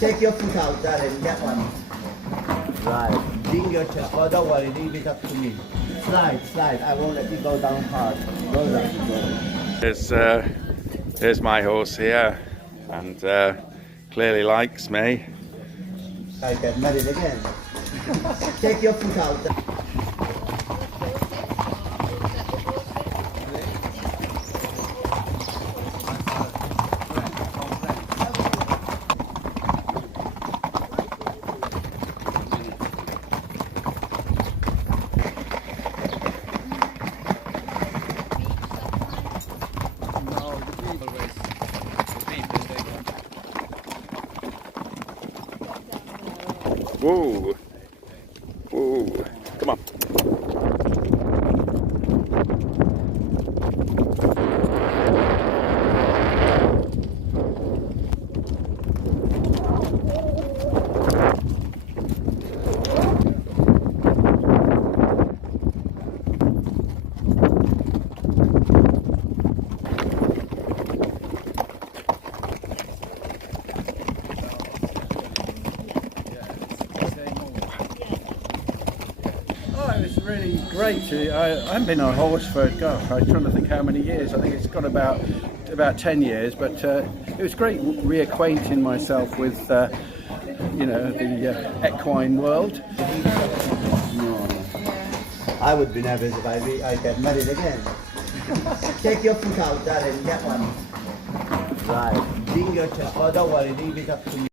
Take your foot out, darling. That one. Right. Bring your chair. Oh, don't worry. Leave it up to me. Slide, slide. I won't let you go down hard. Go down. Go. Here's my horse here, and clearly likes me. I get married again. Take your foot out. Whoa, whoa, come on. It's really great. I haven't been on a horse for, gosh, I'm trying to think how many years. I think it's got about 10 years, but it was great reacquainting myself with, you know, the equine world. No. I would be nervous if I get married again. Take your foot out, darling. That one. Right. Bring your chair. Oh, don't worry. Leave it up to me.